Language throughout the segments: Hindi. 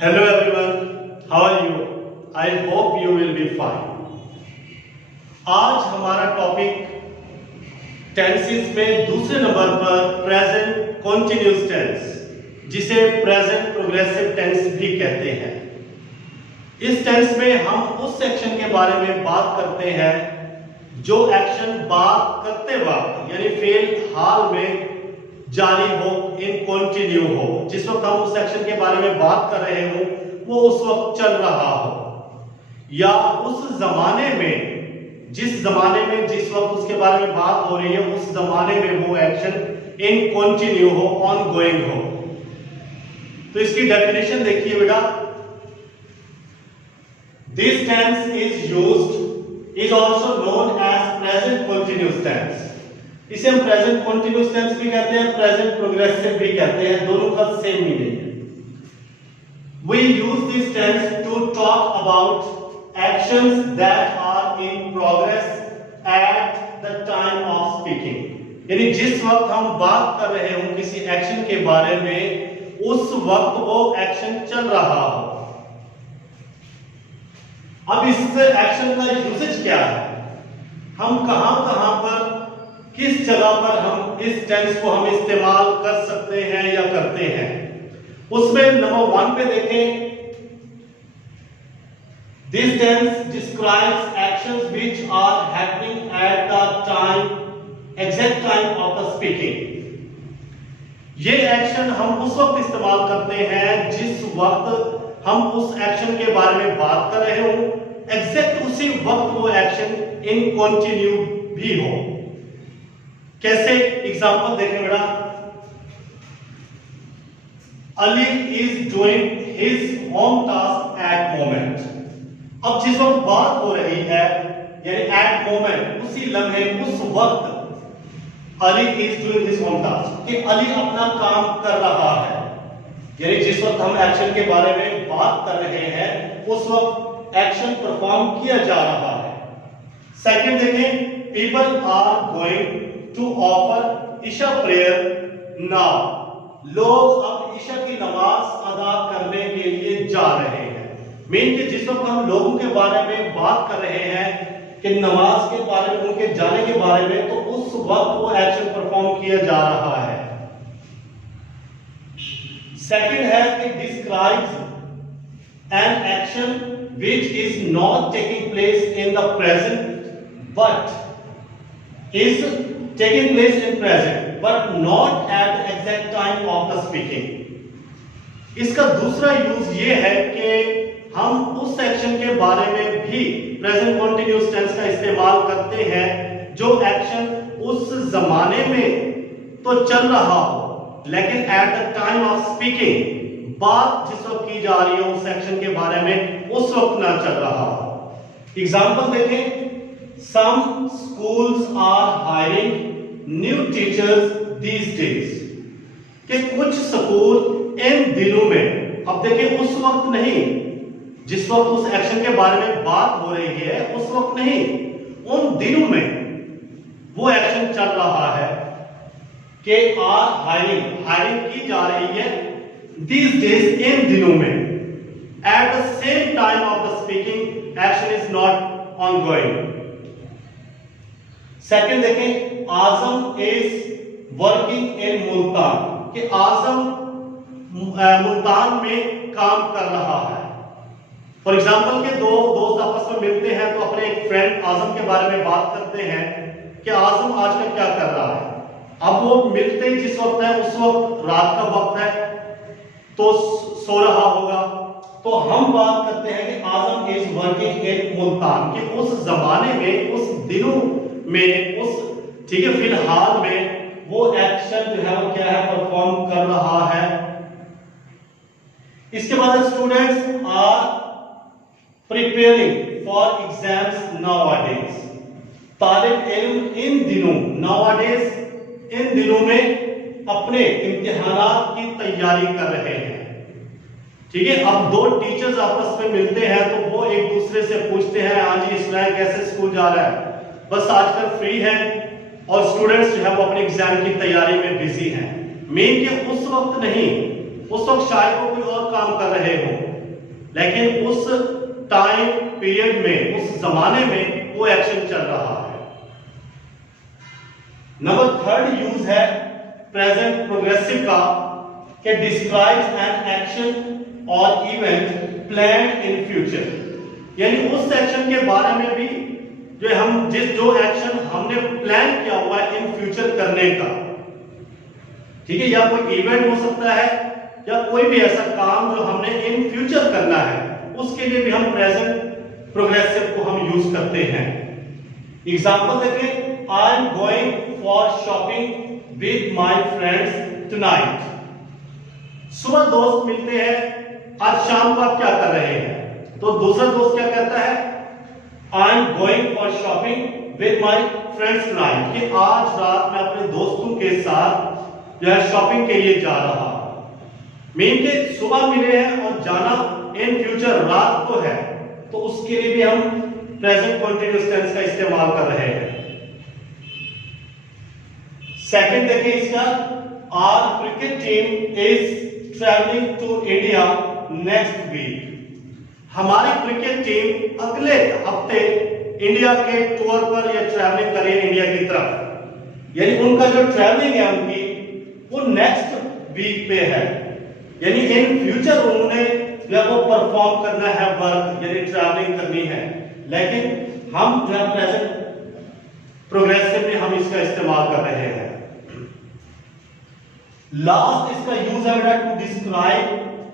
Hello everyone, how are you? I hope you will be fine. आज हमारा टॉपिक टेंसेस में दूसरे नंबर पर प्रेजेंट कॉन्टिन्यूअस टेंस, जिसे प्रेजेंट प्रोग्रेसिव टेंस भी कहते हैं। इस टेंस में हम उस सेक्शन के बारे में बात करते हैं जो एक्शन बात करते वक्त यानी फेल हाल में जारी हो, इन कंटिन्यू हो। जिस वक्त हम उस सेक्शन के बारे में बात कर रहे हो वो उस वक्त चल रहा हो, या उस जमाने में जिस वक्त उसके बारे में बात हो रही है उस जमाने में वो एक्शन इन कंटिन्यू हो, ऑन गोइंग हो। तो इसकी डेफिनेशन देखिए बेटा। This tense is also known as present continuous tense. इसे हम प्रेजेंट कॉन्टिन्यूअस टेंस भी कहते हैं, प्रेजेंट प्रोग्रेसिव भी कहते हैं, दोनों का सेम मीनिंग है। We use this tense to talk about actions that are in progress at the time of speaking। यानी जिस वक्त हम बात कर रहे हो किसी एक्शन के बारे में उस वक्त वो एक्शन चल रहा हो। अब इस एक्शन का यूसेज क्या है, हम कहां पर किस जगह पर हम इस टेंस को हम इस्तेमाल कर सकते हैं या करते हैं, उसमें नंबर 1 पे देखें। This tense describes actions which are happening at the exact time of the speaking. ये एक्शन हम उस वक्त इस्तेमाल करते हैं जिस वक्त हम उस एक्शन के बारे में बात कर रहे हो, एग्जैक्ट उसी वक्त वो एक्शन इन कंटिन्यू भी हो। कैसे? एग्जांपल देखें बेटा। Ali is doing his home task at moment. अब जिस वक्त बात हो रही है यानी एट मोमेंट, उसी लम्हे उस वक्त Ali is doing his home task, कि अली अपना काम कर रहा है। यानी जिस वक्त हम एक्शन के बारे में बात कर रहे हैं उस वक्त एक्शन परफॉर्म किया जा रहा है। सेकंड देखें। People are going to offer Isha prayer now. लोग अब ईशा की नमाज अदा करने के लिए जा रहे हैं। मीन कि जिस वक्त हम लोगों के बारे में बात कर रहे हैं कि नमाज के बारे में, उनके जाने के बारे में, तो उस वक्त वो एक्शन परफॉर्म किया जा रहा है। सेकंड है कि describes an action which is not taking place in the present but is taking place in present but not at the exact time of the speaking। इसका दूसरा यूज ये है कि हम उस सेक्शन के बारे में भी प्रेजेंट कॉन्टिन्यूअस टेंस का इस्तेमाल करते हैं जो एक्शन उस जमाने में तो चल रहा हो लेकिन at the time of speaking, बात जिस वक्त की जा रही हो उस सेक्शन के बारे में उस वक्त ना चल रहा हो। एग्जांपल देखें। Some schools are hiring new teachers these days। कि कुछ स्कूल इन दिनों में, अब देखिए उस वक्त नहीं, जिस वक्त उस एक्शन के बारे में बात हो रही है उस वक्त नहीं, उन दिनों में वो एक्शन चल रहा है कि आर हायरिंग की जा रही है these days, इन दिनों में। At the same time of the speaking, action is not ongoing। Second देखें। आजम इज वर्किंग इन मुल्तान, कि आजम मुल्तान में काम कर रहा है। फॉर एग्जांपल के दो दोस्त आपस में मिलते हैं तो अपने एक फ्रेंड आजम के बारे में बात करते हैं कि आजम आजकल क्या कर रहा है। अब वो मिलते ही जिस वक्त है उस वक्त रात का वक्त है तो सो रहा होगा, तो हम बात करते हैं कि आजम इज वर्किंग इन मुल्तान, कि उस जमाने में उस दिनों में उस ठीक है फिलहाल में वो एक्शन जो है वो क्या है परफॉर्म कर रहा है। इसके बाद students are preparing for exams nowadays. तालिब इल्म इन दिनों, नाउअडेज इन दिनों में अपने इम्तिहानात की तैयारी कर रहे हैं। ठीक है। अब दो टीचर्स आपस में मिलते हैं तो वो एक दूसरे से पूछते हैं, हाँ जी इसराइल कैसे स्कूल जा रहा है, बस आजकल फ्री है, और स्टूडेंट्स जो है वो अपने एग्जाम की तैयारी में बिजी हैं। मेन के उस वक्त नहीं, उस वक्त शायद वो कोई और काम कर रहे हो, लेकिन उस टाइम पीरियड में, उस जमाने में वो एक्शन चल रहा है। नंबर थर्ड यूज है प्रेजेंट प्रोग्रेसिव का, कि डिस्क्राइब्स एन एक्शन और इवेंट प्लान्ड इन फ्यूचर, यानी उस एक्शन के बारे में भी जो एक्शन हमने प्लान किया हुआ है इन फ्यूचर करने का, ठीक है, या कोई इवेंट हो सकता है या कोई भी ऐसा काम जो हमने इन फ्यूचर करना है, उसके लिए भी हम प्रेजेंट प्रोग्रेसिव को हम यूज करते हैं। एग्जांपल देखें, I am going for shopping with my friends tonight. सुबह दोस्त मिलते हैं, आज शाम को आप क्या कर रहे हैं? तो दूसरा दोस्त क्या कहता है, I am going for shopping with my friends tonight, कि आज रात मैं अपने दोस्तों के साथ जो है शॉपिंग के लिए जा रहा। मीन के सुबह मिले हैं और जाना इन फ्यूचर रात को है, तो उसके लिए भी हम प्रेजेंट कंटीन्यूअस टेंस का इस्तेमाल कर रहे हैं। सेकंड देखिए इसका, our cricket team is travelling to India next week. हमारी क्रिकेट टीम अगले हफ्ते इंडिया के टूर पर या ट्रैवलिंग कर रही है इंडिया की तरफ, यानी उनका जो ट्रैवलिंग है उनकी वो नेक्स्ट वीक पे है, यानी इन फ्यूचर उन्होंने जब वो परफॉर्म करना है वर्क, यानी ट्रैवलिंग करनी है, लेकिन हम जो है प्रेजेंट प्रोग्रेसिव में हम इसका इस्तेमाल कर रहे हैं। लास्ट इसका यूज है to describe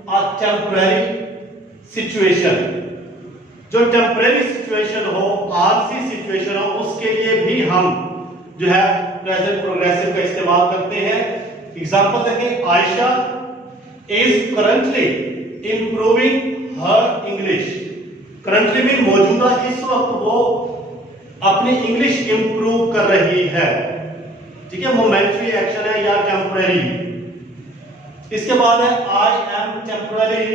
a temporary situation. जो टेम्परेरी सिचुएशन हो, आरसी सिचुएशन हो, उसके लिए भी हम जो है प्रेजेंट प्रोग्रेसिव का इस्तेमाल करते हैं। एग्जांपल देखें, Ayesha is currently improving her English. Currently में मौजूदा इस वक्त वो अपनी इंग्लिश इंप्रूव कर रही है, ठीक है, मोमेंटरी एक्शन है या टेम्परेरी। इसके बाद है I am temporary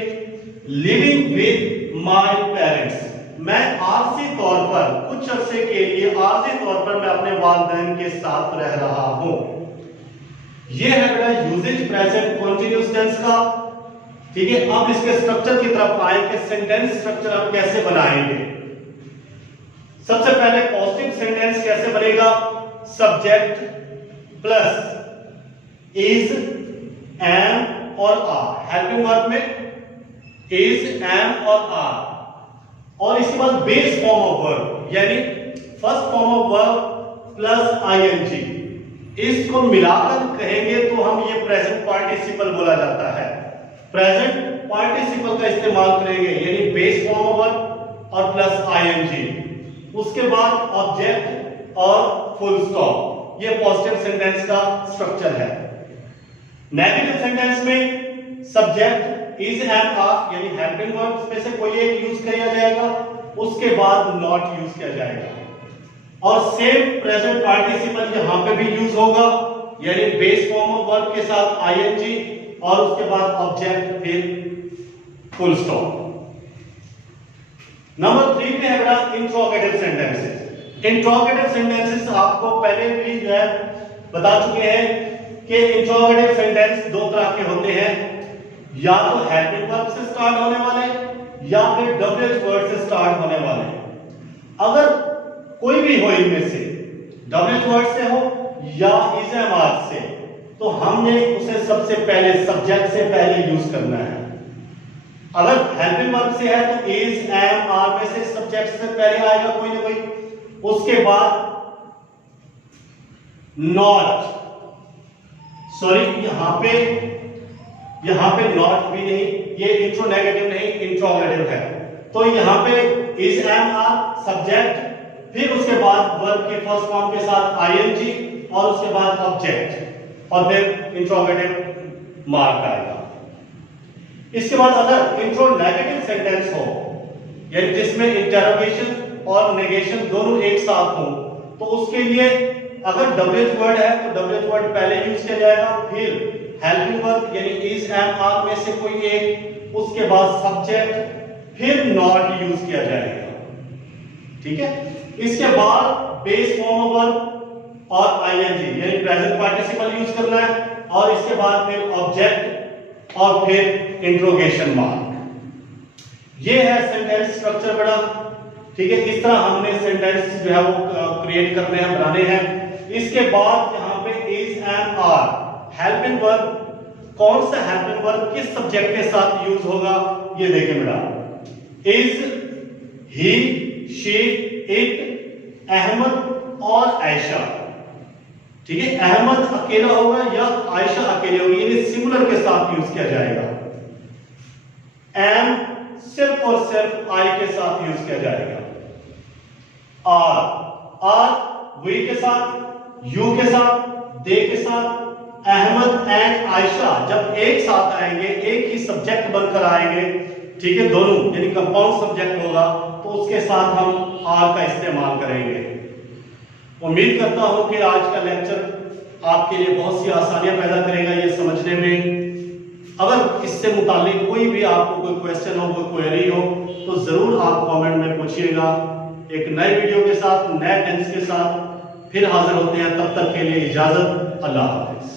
living with my parents. मैं आरसी तौर पर कुछ अरसे के लिए आरसी तौर पर मैं अपने वालिदैन के साथ रह रहा हूं। यह है बेटा यूजेज प्रेजेंट कंटीन्यूअस टेंस का, ठीक है। अब इसके स्ट्रक्चर की तरफ आएंगे, सेंटेंस स्ट्रक्चर हम कैसे बनाएंगे। सबसे पहले पॉजिटिव सेंटेंस कैसे बनेगा, सब्जेक्ट प्लस इज, एम और आर। हेल्पिंग वर्ब में इज, एम और आर, और इसके बाद बेस फॉर्म ऑफ वर्ब यानी first form of verb plus ING. इसको मिलाकर कहेंगे तो हम ये प्रेजेंट पार्टिसिपल बोला जाता है। प्रेजेंट पार्टिसिपल का इस्तेमाल करेंगे यानी बेस फॉर्म ऑफ वर्ब और प्लस आईएनजी, उसके बाद ऑब्जेक्ट और फुल स्टॉप। ये पॉजिटिव सेंटेंस का स्ट्रक्चर है। नेगेटिव सेंटेंस में सब्जेक्ट इज, एम, आर यानी हेल्पिंग वर्ब्स में से कोई एक यूज किया जाएगा, उसके बाद नॉट यूज किया जाएगा, और सेम प्रेजेंट पार्टिसिपल यहां पे भी यूज होगा यानी बेस फॉर्म ऑफ वर्ब के साथ आईएनजी और उसके बाद ऑब्जेक्ट फिर फुल स्टॉप। नंबर 3 में है बेटा इंट्रोगेटिव सेंटेंसेस। इंट्रोगेटिव सेंटेंसेस आपको पहले भी जो है बता चुके हैं कि इंट्रोगेटिव सेंटेंस दो तरह के होते हैं, या तो हेल्पिंग वर्ब से स्टार्ट होने वाले या फिर डब्ल्यूएच वर्ड से स्टार्ट होने वाले। अगर कोई भी हो इनमें से, डब्ल्यूएच वर्ड से हो या इज, एम, आर से, तो हमने उसे सबसे पहले सब्जेक्ट से पहले यूज करना है। अगर हेल्पिंग वर्ब से है तो इज, एम, आर में से सब्जेक्ट से पहले आएगा कोई ना कोई, उसके बाद नॉट, सॉरी यहां पे नॉट भी नहीं, ये इंट्रो नेगेटिव नहीं इंट्रोगेटिव है, तो यहां पे इज, एम, आर सब्जेक्ट, फिर उसके बाद वर्ब की फर्स्ट फॉर्म के साथ आईएनजी और उसके बाद ऑब्जेक्ट और फिर इंट्रोगेटिव मार्क आएगा। इसके बाद अगर इंट्रो नेगेटिव सेंटेंस हो यानी जिसमें इंटरोगेशन और नेगेशन दोनों एक साथ हो, तो उसके लिए अगर डब्ल्यूएच वर्ड है तो डब्ल्यूएच वर्ड पहले यूज किया जाएगा, फिर हेल्पिंग वर्ब यानी इज, एम, आर में से कोई एक, उसके बाद सब्जेक्ट, फिर नॉट यूज किया जाएगा, ठीक है। इसके बाद बेस फॉर्म ऑफ वर्ब और आईएनजी यानी प्रेजेंट पार्टिसिपल यूज करना है, और इसके बाद फिर ऑब्जेक्ट और फिर इंट्रोगेशन मार्क। ये है सेंटेंस स्ट्रक्चर बेटा, ठीक है। इस तरह हमने सेंटेंस जो है वो क्रिएट करने हैं, बनाने हैं। इसके बाद यहाँ पे is and are helping verb, कौन सा हेल्पिंग वर्ब किस सब्जेक्ट के साथ यूज होगा ये देखें बेटा। Is, he, she, it, Ahmad और आयशा, ठीक है। अहमद अकेला होगा या आयशा अकेले होगी, यानी सिंगुलर के साथ यूज किया जाएगा। एम सिर्फ और सिर्फ आई के साथ यूज किया जाएगा। आर वी के साथ, यू के साथ, दे के साथ। अहमद एंड आयशा जब एक साथ आएंगे, एक ही सब्जेक्ट बनकर आएंगे, ठीक है, दोनों यानी कंपाउंड सब्जेक्ट होगा, तो उसके साथ हम आर का इस्तेमाल करेंगे। उम्मीद करता हूं कि आज का लेक्चर आपके लिए बहुत सी आसानियां पैदा करेगा ये समझने में। अगर इससे मुताल्लिक कोई भी आपको कोई क्वेश्चन हो, कोई क्वेरी हो, तो जरूर आप कमेंट में पूछिएगा। एक नए वीडियो के साथ, नए टेंस के साथ फिर हाजिर होते हैं। तब तक के लिए इजाजत, अल्लाह हाफिज।